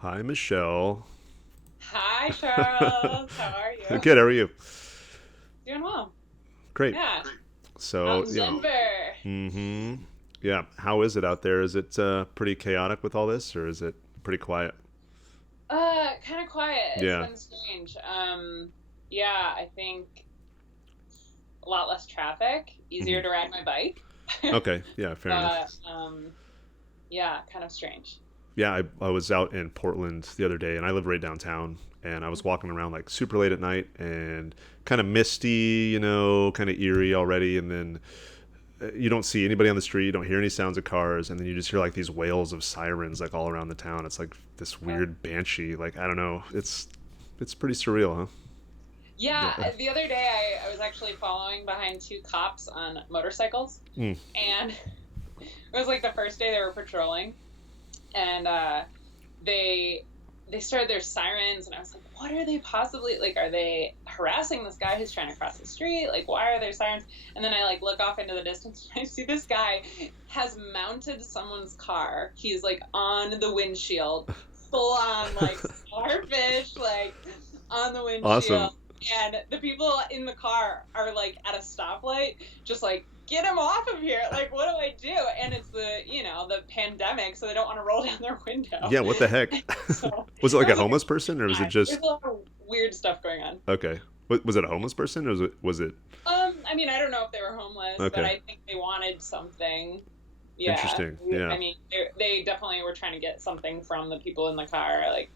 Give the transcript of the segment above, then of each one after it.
Hi, Michelle. Hi, Charles. How are you? Good, how are you? Doing well. Great. Yeah, out So, in Denver. mm-hmm. Yeah, how is it out there? Is it pretty chaotic with all this, or is it pretty quiet? Kind of quiet. It's Yeah. been strange. Yeah, I think a lot less traffic, Hmm. easier to ride my bike. Okay. Yeah, fair enough. But yeah, kind of strange. Yeah, I was out in Portland the other day, and I live right downtown, and I was walking around like super late at night and kind of misty, kind of eerie already, and then you don't see anybody on the street, you don't hear any sounds of cars, and then you just hear like these wails of sirens like all around the town. It's like this Oh. weird banshee. Like I don't know. It's pretty surreal, huh? Yeah, Yeah. the other day I was actually following behind two cops on motorcycles, Mm. and it was like the first day they were patrolling, and they they started their sirens, and I was like, what are they possibly like? Are they harassing this guy who's trying to cross the street? Like, why are there sirens? And then I like look off into the distance and I see this guy has mounted someone's car. He's like on the windshield, full on like starfish, like on the Awesome. windshield. And the people in the car are like at a stoplight, just like, get him off of here. Like, what do I do? And it's the pandemic, so they don't want to roll down their window. Yeah. What the heck? So Was it it like a was like homeless a person, or was it time. just There's a lot of weird stuff going on. okay? Was it a homeless person, or was it I mean, I don't know if they were homeless, but okay? I think they wanted something. Yeah. Interesting. Yeah. I mean, they definitely were trying to get something from the people in the car, like,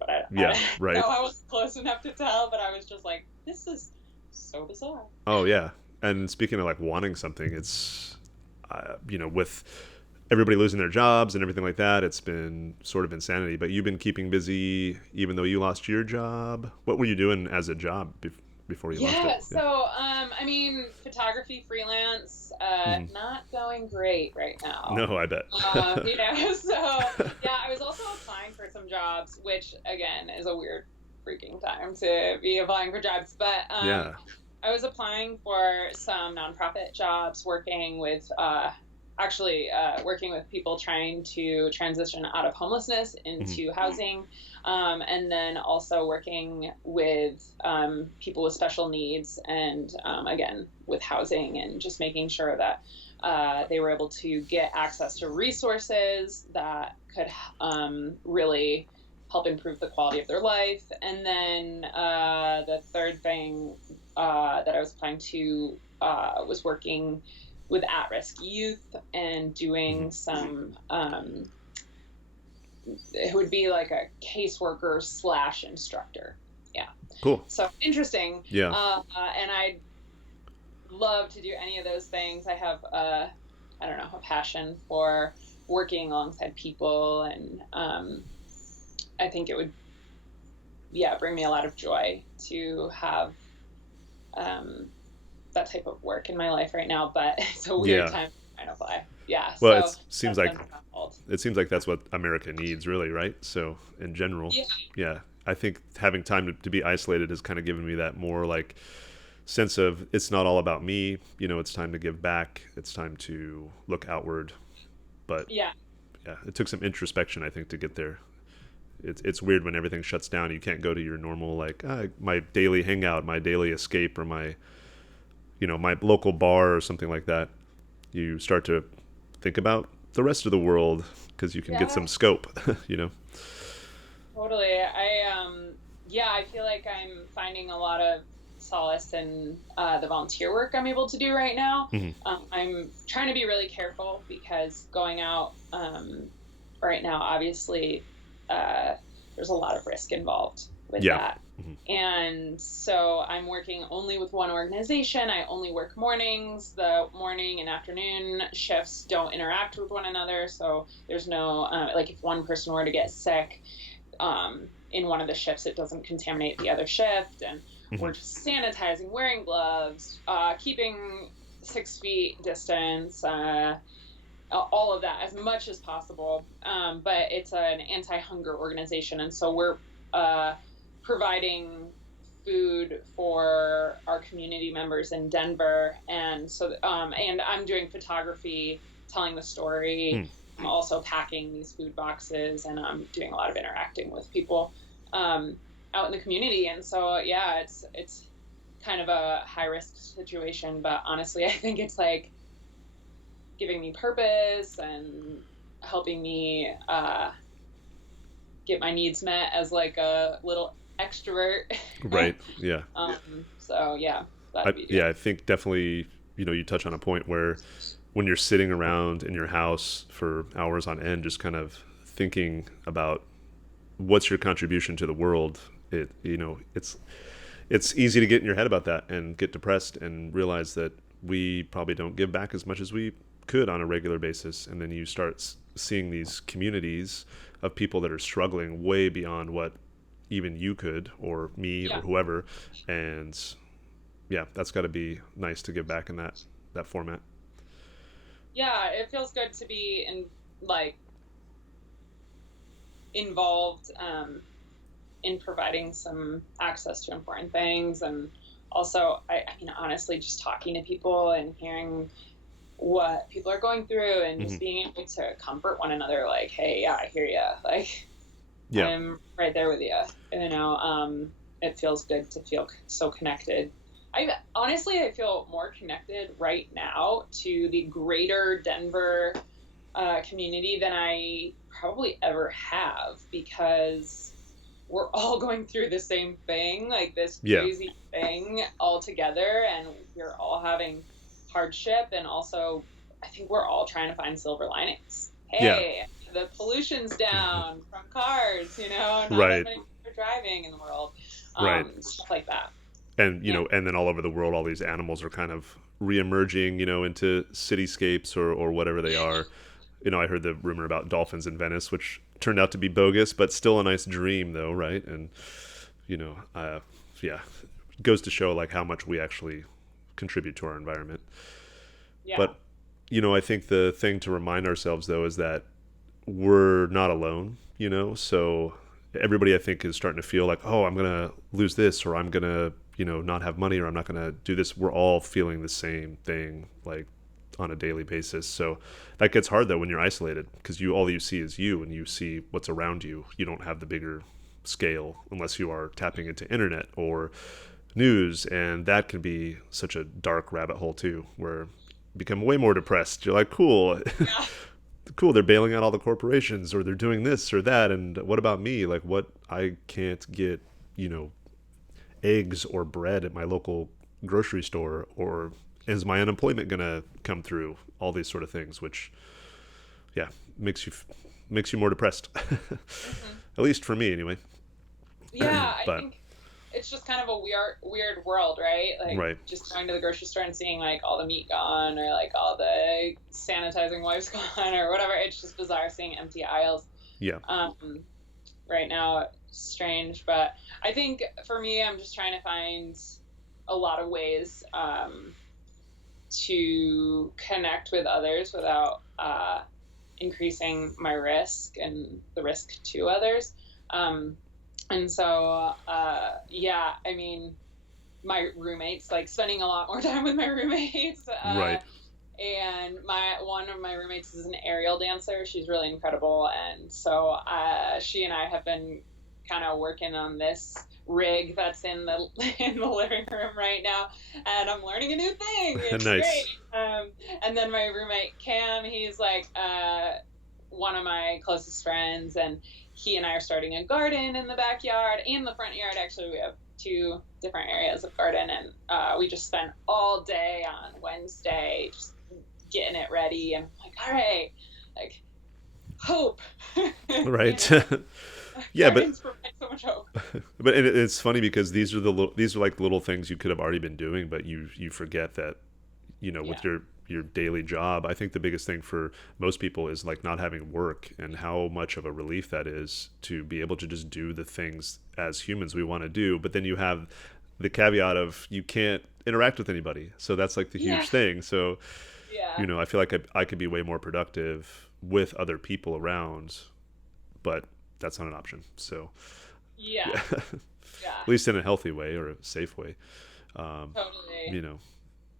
but Yeah. no, Right. I wasn't close enough to tell, but I was just like, this is so bizarre. Oh yeah. And speaking of like wanting something, with everybody losing their jobs and everything like that, it's been sort of insanity. But you've been keeping busy even though you lost your job. What were you doing as a job before you lost it? Yeah, Yeah. so I mean, photography freelance, Mhm. not going great right now. No, I bet. So yeah, I was also applying for some jobs, which again is a weird freaking time to be applying for jobs. But Yeah. I was applying for some nonprofit jobs, working with people trying to transition out of homelessness Mhm. into housing, and then also working with people with special needs, and again with housing, and just making sure that they were able to get access to resources that could really help improve the quality of their life. And then the third thing that I was applying to was working with at-risk youth and Mhm. doing some it would be like a caseworker slash instructor. Yeah, Cool. so interesting. Yeah. And I love to do any of those things. I have I don't know, a passion for working alongside people, and I think it would, yeah, bring me a lot of joy to have um, that type of work in my life right now. But it's a weird Yeah. time to kind of apply. Yeah, Well, so seems that's like been put on hold. that's what America needs, really, right? So, in general, Yeah, yeah, I think having time to be isolated has kind of given me that more like sense of it's not all about me. It's time to give back. It's time to look outward. But yeah, yeah, it took some introspection, I think, to get there. It's weird when everything shuts down. You can't go to your normal like my daily hangout, my daily escape, or my local bar or something like that. You start to think about the rest of the world because you can get yeah, some scope. you know. totally. Yeah, I feel like I'm finding a lot of solace in the volunteer work I'm able to do right now. Hmm. I'm trying to be really careful because going out right now, obviously, uh, there's a lot of risk involved with Yeah. that. Hmm. And so I'm working only with one organization. I only work mornings. The morning and afternoon shifts don't interact with one another. So there's no, like, if one person were to get sick in one of the shifts, it doesn't contaminate the other shift. And Hmm. we're just sanitizing, wearing gloves, keeping 6 feet distance, all of that as much as possible. But it's an anti-hunger organization, and so we're providing food for our community members in Denver, and so and I'm doing photography, telling the story, I'm also packing these food boxes, and I'm doing a lot of interacting with people um, out in the community. And so, yeah, it's kind of a high risk situation, but honestly, I think it's like giving me purpose and helping me get my needs met as like a little extrovert. Right. Yeah. So yeah, glad to I be doing. yeah, I think definitely, you touch on a point where when you're sitting around in your house for hours on end just kind of thinking about what's your contribution to the world, it's easy to get in your head about that and get depressed and realize that we probably don't give back as much as we could on a regular basis. And then you start seeing these communities of people that are struggling way beyond what even you could or me or Yeah, whoever. And yeah, that's got to be nice to give back in that format. yeah, it feels good to be in like involved in providing some access to important things, and also I mean honestly just talking to people and hearing what people are going through and Hmm. just being able to comfort one another, like, hey, yeah, I hear you, like Yeah. I'm right there with you, it feels good to feel so connected. I feel more connected right now to the greater Denver community than I probably ever have, because we're all going through the same thing, like this Yeah. crazy thing all together, and we're all having hardship. And also, I think we're all trying to find silver linings. Yeah. Hey, the pollution's down from cars, not as Right. many people are driving in the world, Right. stuff like that. And Yeah. and then all over the world, all these animals are kind of reemerging, into cityscapes or whatever they are. I heard the rumor about dolphins in Venice, which turned out to be bogus, but still a nice dream, though, right? And yeah, it goes to show like how much we actually contribute to our environment. Yeah. But I think the thing to remind ourselves though is that we're not alone. So everybody I think is starting to feel like, oh, I'm gonna lose this, or I'm gonna not have money, or I'm not gonna do this. We're all feeling the same thing, like on a daily basis. So that gets hard though when you're isolated, because all you see is you, and you see what's around you. You don't have the bigger scale unless you are tapping into internet or news, and that can be such a dark rabbit hole too, where you become way more depressed. You're like, cool, Yeah. cool, they're bailing out all the corporations, or they're doing this or that, and what about me? Like, what, I can't get, you know, eggs or bread at my local grocery store, or is my unemployment gonna come through? All these sort of things, which yeah, makes you more depressed. Hmm. At least for me, anyway. Yeah, I But think it's just kind of a weird world, right? Like right, just going to the grocery store and seeing like all the meat gone, or like all the sanitizing wipes gone, or whatever. It's just bizarre seeing empty aisles. yeah, Um, right now, strange, but I think for me, I'm just trying to find a lot of ways to connect with others without increasing my risk and the risk to others. Um, and so, yeah, I mean, my roommates, like spending a lot more time with my roommates. right, And one of my roommates is an aerial dancer. She's really incredible. And so she and I have been kind of working on this rig that's in the in the living room right now, and I'm learning a new thing. It's great. nice, And then my roommate Cam, he's like one of my closest friends, and he and I are starting a garden in the backyard and the front yard. Actually, we have two different areas of garden, and we just spent all day on Wednesday just getting it ready. And I'm like, all right, like hope. you right. know, Yeah, but gardens provide so much hope. it's funny because these are like little things you could have already been doing, but you forget that, Yeah, with your daily job. I think the biggest thing for most people is like not having work, and how much of a relief that is to be able to just do the things as humans we want to do. But then you have the caveat of you can't interact with anybody, so that's like the yeah, huge thing. So yeah, I feel like I could be way more productive with other people around, but that's not an option. So yeah, yeah, at yeah, least in a healthy way or a safe way. Um, totally. you know,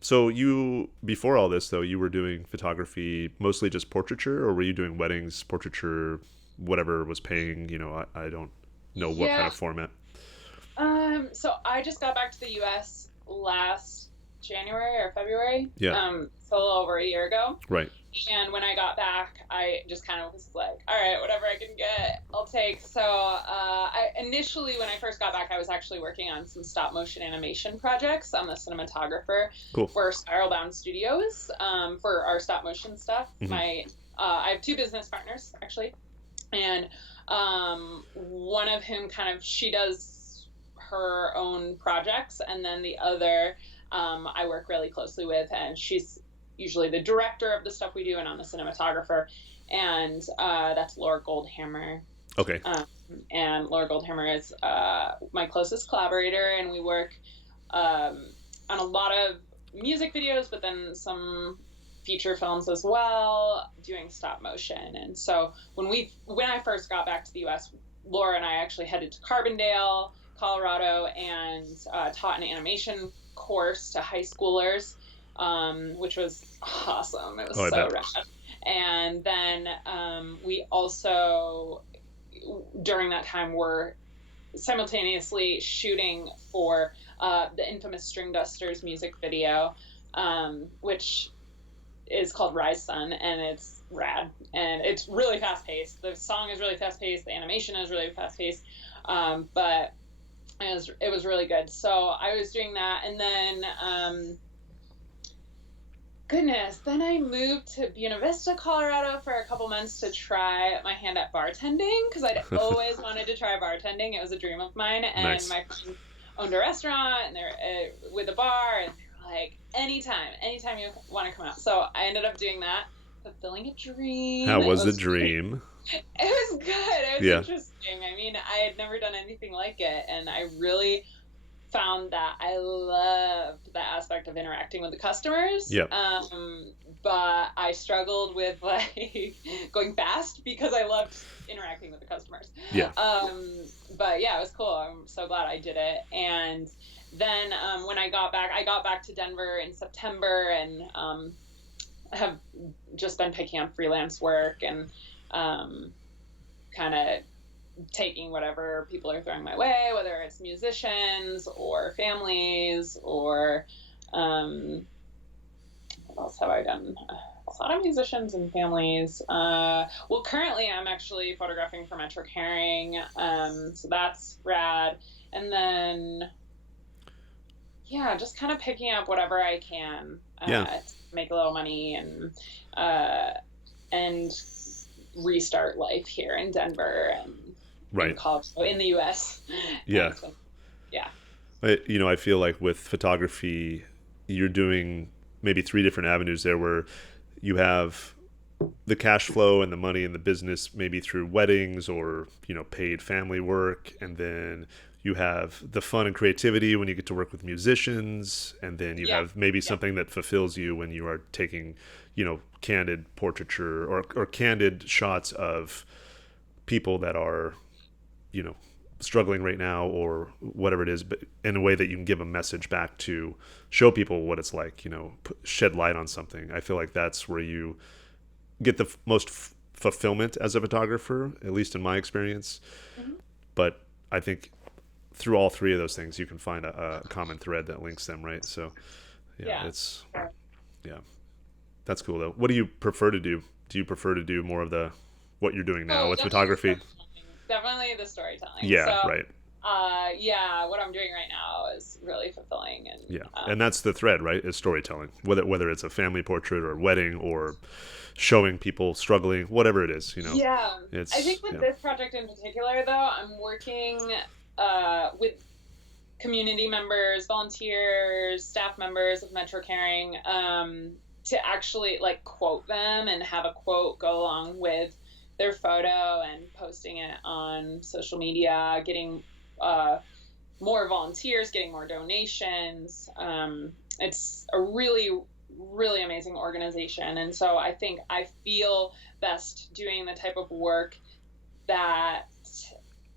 So you, before all this though, you were doing photography mostly just portraiture, or were you doing weddings, portraiture, whatever was paying? I don't know what kind Yeah. of format. So I just got back to the US last January or February, Yeah. so a little over a year ago. Right. And when I got back, I just kind of was like, all right, whatever I can get, I'll take. So I initially, when I first got back, I was actually working on some stop motion animation projects. I'm the cinematographer Cool. for Spiral Bound Studios, for our stop motion stuff. Hmm. I have two business partners actually, and one of whom kind of she does her own projects, and then the other I work really closely with, and she's usually the director of the stuff we do, and I'm the cinematographer. And that's Laura Goldhammer. Okay. And Laura Goldhammer is my closest collaborator, and we work on a lot of music videos, but then some feature films as well, doing stop motion. And so when I first got back to the US, Laura and I actually headed to Carbondale, Colorado, and taught an animation course to high schoolers, which was awesome. It was Oh, I so bet. rad. And then we also, during that time, were simultaneously shooting for the infamous String Dusters music video, which is called Rise Sun, and it's rad, and it's really fast paced. The song is really fast paced, the animation is really fast paced, but it was really good. So I was doing that, and then goodness, then I moved to Buena Vista, Colorado for a couple months to try my hand at bartending, because I'd always wanted to try bartending. It was a dream of mine, and Nice. my friend owned a restaurant, and they're with a bar, and they were like, anytime you want to come out. So I ended up doing that, fulfilling a dream. How was It the was dream? it was good. It was Yeah. interesting. I mean, I had never done anything like it, and I really found that I loved that aspect of interacting with the customers. Yeah. But I struggled with like going fast because I loved interacting with the customers. Yeah. But yeah, it was cool. I'm so glad I did it. And then when I got back to Denver in September, and have just been picking up freelance work, and kind of taking whatever people are throwing my way, whether it's musicians or families or what else have I done? A lot of musicians and families. Well, currently I'm actually photographing for Metro Caring, so that's rad. And then, yeah, just kind of picking up whatever I can to make a little money, and restart life here in Denver and Right. in Colorado, in the U.S. Yeah. So, yeah. I feel like with photography, you're doing maybe three different avenues there, where you have the cash flow and the money in the business, maybe through weddings or, paid family work. And then you have the fun and creativity when you get to work with musicians. And then you have maybe something that fulfills you when you are taking, candid portraiture or candid shots of people that are, struggling right now or whatever it is, but in a way that you can give a message back to show people what it's like, shed light on something. I feel like that's where you get the most fulfillment as a photographer, at least in my experience. Mm-hmm. But I think through all three of those things, you can find a common thread that links them, right? So that's cool though. What do you prefer to do? Do you prefer to do more of what you're doing now with photography? Definitely the storytelling. Yeah, so, right. What I'm doing right now is really fulfilling, and and that's the thread, right? Is storytelling. Whether it's a family portrait or a wedding or showing people struggling, whatever it is, Yeah, I think with this project in particular, though, I'm working with community members, volunteers, staff members of Metro Caring, to actually quote them and have a quote go along with their photo and posting it on social media, getting more volunteers, getting more donations. It's a really, really amazing organization. And so I think I feel best doing the type of work that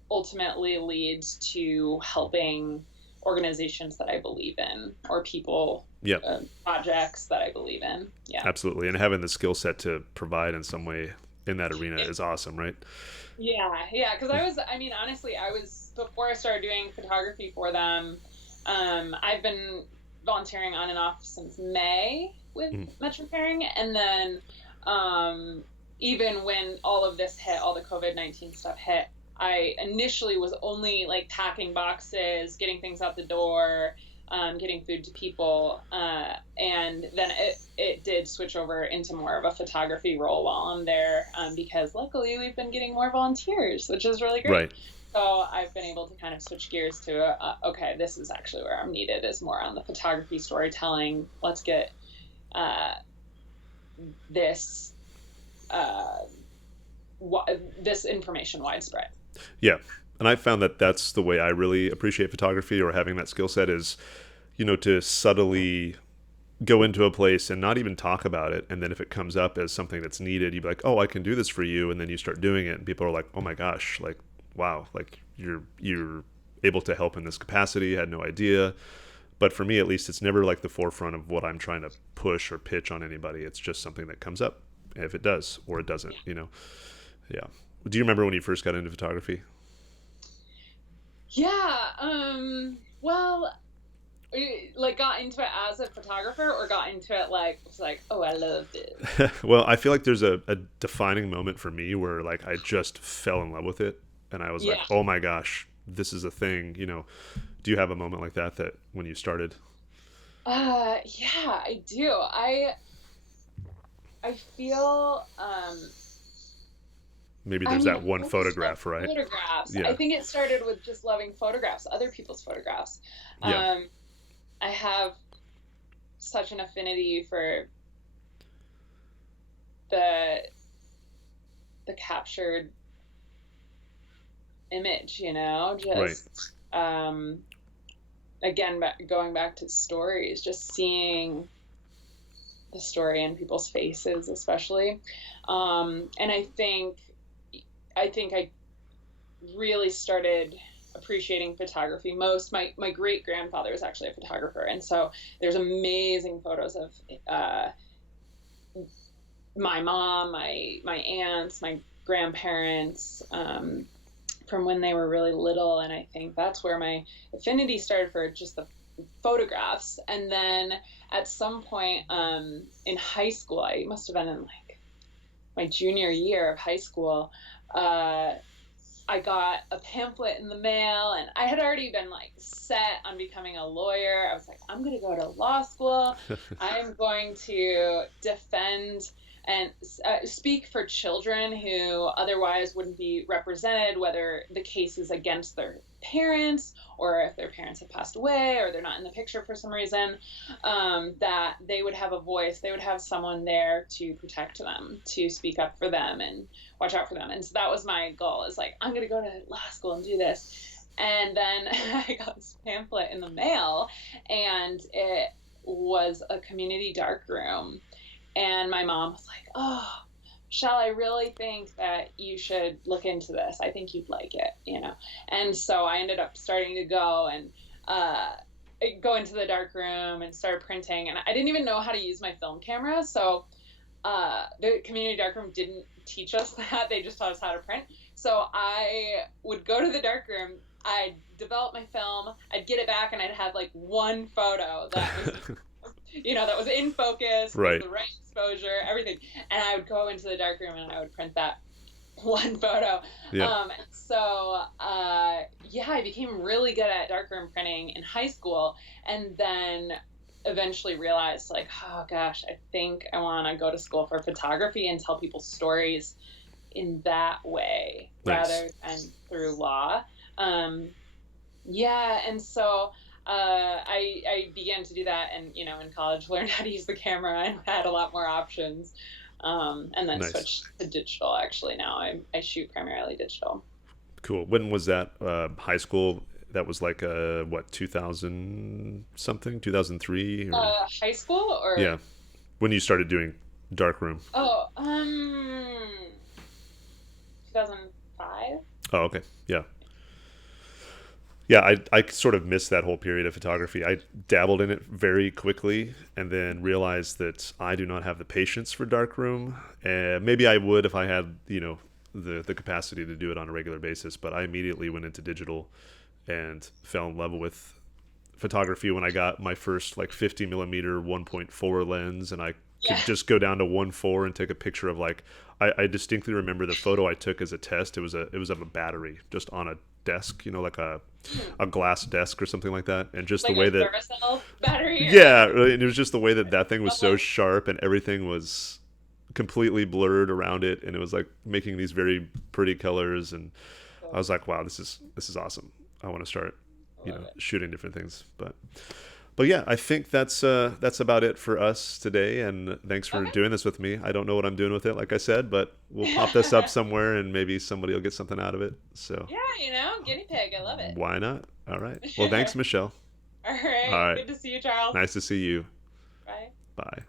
ultimately leads to helping organizations that I believe in, or people, Yep. projects that I believe in. Yeah. Absolutely. And having the skill set to provide in some way in that arena is awesome, right? Yeah, yeah, because I mean, honestly, before I started doing photography for them, I've been volunteering on and off since May with Mm. Metro Caring, and then um, even when all of this hit, all the COVID-19 stuff hit, I initially was only like packing boxes, getting things out the door, getting food to people, and then it did switch over into more of a photography role while I'm there, because luckily we've been getting more volunteers, which is really great. Right. So I've been able to kind of switch gears to, okay, this is actually where I'm needed, is more on the photography storytelling. Let's get uh, this uh, this information widespread. Yeah. And I found that that's the way I really appreciate photography, or having that skill set, is, to subtly go into a place and not even talk about it. And then if it comes up as something that's needed, you'd be like, oh, I can do this for you. And then you start doing it and people are like, oh my gosh, like, wow, like you're able to help in this capacity. I had no idea. But for me, at least, it's never like the forefront of what I'm trying to push or pitch on anybody. It's just something that comes up, if it does or it doesn't. Yeah. Do you remember when you first got into photography? Yeah. Well, like got into it as a photographer, or got into it like was like, oh, I love this. Well, I feel like there's a defining moment for me where like I just fell in love with it, and I was like, Yeah. oh my gosh, this is a thing. Do you have a moment like that when you started? Yeah, I do. I feel Maybe I there's mean, that I've one always loved photograph, right? photographs. I Yeah. think it started with just loving photographs, other people's photographs. Yeah. Um, I have such an affinity for the the captured image, Right. just again, going back to stories, just seeing the story in people's faces, especially. And I think I really started appreciating photography most. My great grandfather was actually a photographer, and so there's amazing photos of uh, my mom, my aunts, my grandparents, from when they were really little, and I think that's where my affinity started for just the photographs. And then at some point, in high school, I must have been in like my junior year of high school, uh, I got a pamphlet in the mail, and I had already been like set on becoming a lawyer. I was like, I'm going to go to law school. I'm going to defend and speak for children who otherwise wouldn't be represented, whether the case is against their parents, or if their parents have passed away, or they're not in the picture for some reason, that they would have a voice, they would have someone there to protect them, to speak up for them and watch out for them. And so that was my goal, is like, I'm going to go to law school and do this. And then I got this pamphlet in the mail, and it was a community darkroom. And my mom was like, oh, Shall, I really think that you should look into this. I think you'd like it. And so I ended up starting to go and go into the dark room and start printing. And I didn't even know how to use my film camera. So the community darkroom didn't teach us that. They just taught us how to print. So I would go to the darkroom, I'd develop my film, I'd get it back, and I'd have like one photo that was that was in focus, was Right. the right exposure, everything. And I would go into the darkroom and I would print that one photo. Yeah. Yeah, I became really good at darkroom printing in high school, and then eventually realized, like, oh gosh, I think I want to go to school for photography and tell people stories in that way, Nice. rather than through law. Yeah, and so I began to do that, and in college learned how to use the camera and had a lot more options, and then Nice. switched to digital. Actually, now I shoot primarily digital. Cool. When was that? High school? That was like what, 2000 something, 2003, or High school, or yeah, when you started doing darkroom. 2005. Oh, okay. Yeah. Yeah, I sort of missed that whole period of photography. I dabbled in it very quickly and then realized that I do not have the patience for darkroom. Maybe I would if I had, the capacity to do it on a regular basis, but I immediately went into digital and fell in love with photography when I got my first like 50 millimeter 1.4 lens, and I Yeah. could just go down to 1.4 and take a picture of like I distinctly remember the photo I took as a test. It was of a battery just on a desk, like Hmm. a glass desk or something like that, and just the Like way a that Duracell battery or yeah, really, and it was just the way that that thing was so lovely. sharp and everything was completely blurred around it, and it was like making these very pretty colors, and I So was like, wow, this is awesome. I want to start, I love it. shooting different things. But yeah, I think that's about it for us today. And thanks for Okay. doing this with me. I don't know what I'm doing with it, like I said, but we'll pop this up somewhere, and maybe somebody will get something out of it. So Yeah, guinea pig. I love why not? All right. Well, it. thanks, Michelle. All All right. right. Good to see you, Charles. Nice to see you. Bye. Bye.